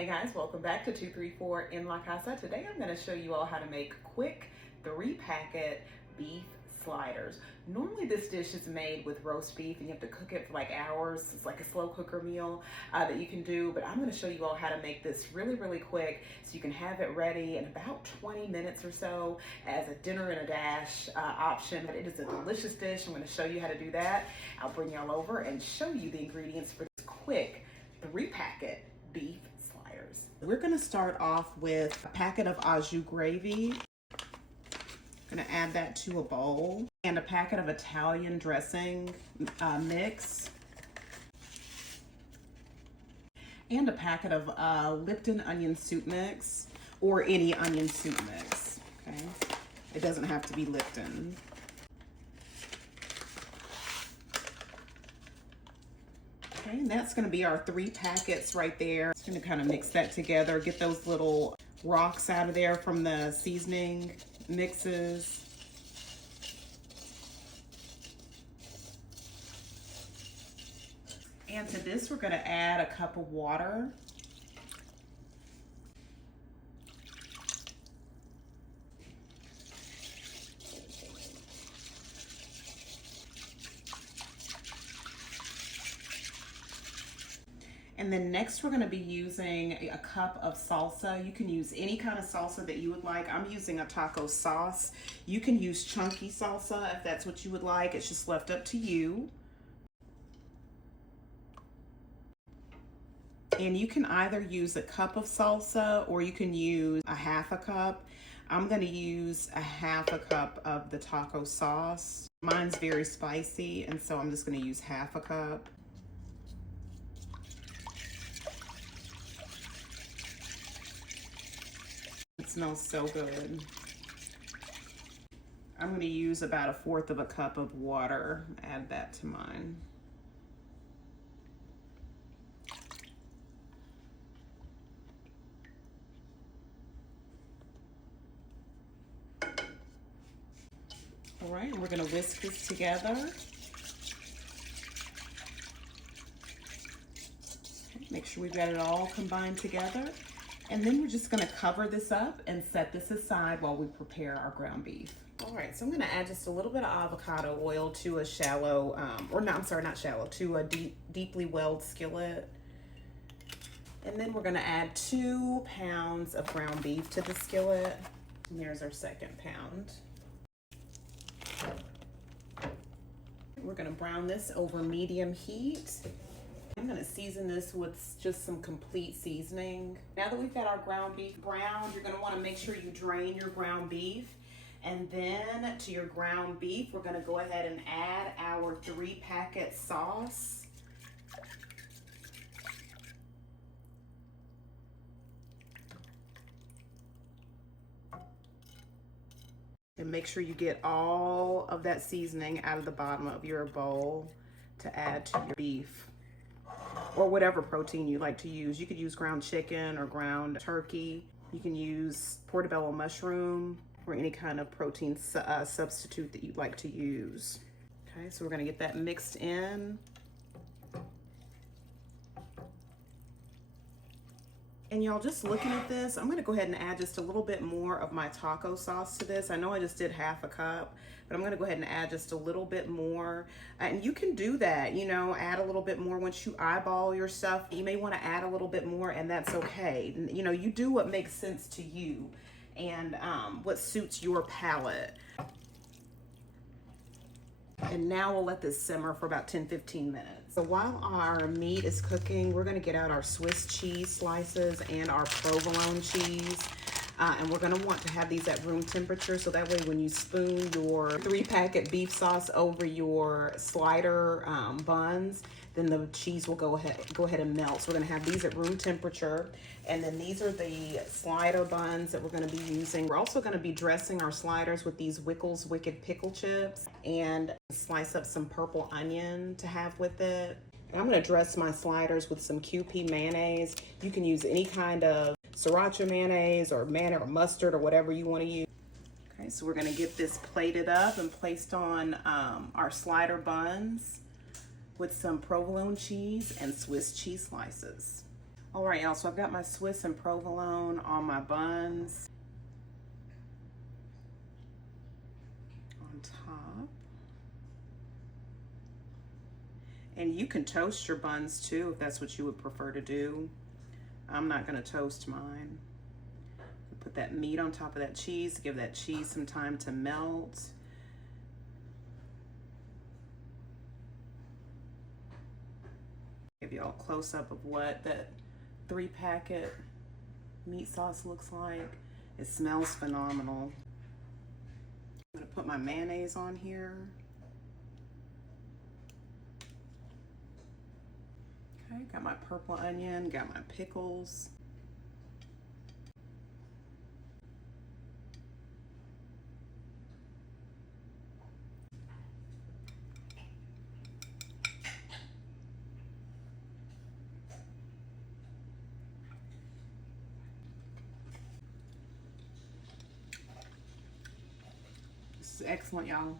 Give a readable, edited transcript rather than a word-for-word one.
Hey guys, welcome back to 234 in La Casa. Today I'm going to show you all how to make quick 3-packet beef sliders. Normally this dish is made with roast beef and you have to cook it for like hours. It's like a slow cooker meal that you can do, but I'm going to show you all how to make this really quick so you can have it ready in about 20 minutes or so as a dinner and a dash option. It is a delicious dish. I'm going to show you how to do that. I'll bring y'all over and show you the ingredients for this quick 3-packet beef sliders. We're going to start off with a packet of au jus gravy. I'm going to add that to a bowl, and a packet of Italian dressing mix, and a packet of Lipton onion soup mix, or any onion soup mix. Okay, it doesn't have to be Lipton. Okay, and that's going to be our 3 packets right there. Just going to kind of mix that together, get those little rocks out of there from the seasoning mixes. And to this, we're going to add a cup of water. And then next we're going to be using a cup of salsa. You can use any kind of salsa that you would like. I'm using a taco sauce. You can use chunky salsa if that's what you would like. It's just left up to you. And you can either use a cup of salsa or you can use a half a cup. I'm going to use a half a cup of the taco sauce. Mine's very spicy, and so I'm just going to use half a cup. It smells so good. I'm going to use about 1/4 of a cup of water. Add that to mine. All right, we're going to whisk this together. Make sure we've got it all combined together. And then we're just going to cover this up and set this aside while we prepare our ground beef. All right, so I'm going to add just a little bit of avocado oil to a shallow, to a deeply welled skillet. And then we're going to add 2 pounds of ground beef to the skillet. And there's our 2nd pound. We're going to brown this over medium heat. I'm going to season this with just some complete seasoning. Now that we've got our ground beef browned, you're going to want to make sure you drain your ground beef. And then to your ground beef, we're going to go ahead and add our 3-packet sauce. And make sure you get all of that seasoning out of the bottom of your bowl to add to your beef, or whatever protein you like to use. You could use ground chicken or ground turkey. You can use portobello mushroom or any kind of protein substitute that you'd like to use. Okay, so we're gonna get that mixed in. And y'all, just looking at this, I'm gonna go ahead and add just a little bit more of my taco sauce to this. I know I just did half a cup, but I'm gonna go ahead and add just a little bit more. And you can do that, you know, add a little bit more once you eyeball your stuff. You may wanna add a little bit more, and that's okay. You know, you do what makes sense to you and what suits your palate. And now we'll let this simmer for about 10-15 minutes. So while our meat is cooking, we're gonna get out our Swiss cheese slices and our provolone cheese. And we're gonna want to have these at room temperature, so that way when you spoon your 3-packet beef sauce over your slider buns, then the cheese will go ahead and melt. So we're gonna have these at room temperature. And then these are the slider buns that we're gonna be using. We're also gonna be dressing our sliders with these Wickles Wicked pickle chips, and slice up some purple onion to have with it. And I'm gonna dress my sliders with some QP mayonnaise. You can use any kind of sriracha mayonnaise or mustard or whatever you wanna use. Okay, so we're gonna get this plated up and placed on our slider buns with some provolone cheese and Swiss cheese slices. All right, y'all, so I've got my Swiss and provolone on my buns. On top. And you can toast your buns too if that's what you would prefer to do. I'm not gonna toast mine. Put that meat on top of that cheese, give that cheese some time to melt. Give you all a close up of what that 3-packet meat sauce looks like. It smells phenomenal. I'm gonna put my mayonnaise on here. Okay, got my purple onion, got my pickles. This is excellent, y'all.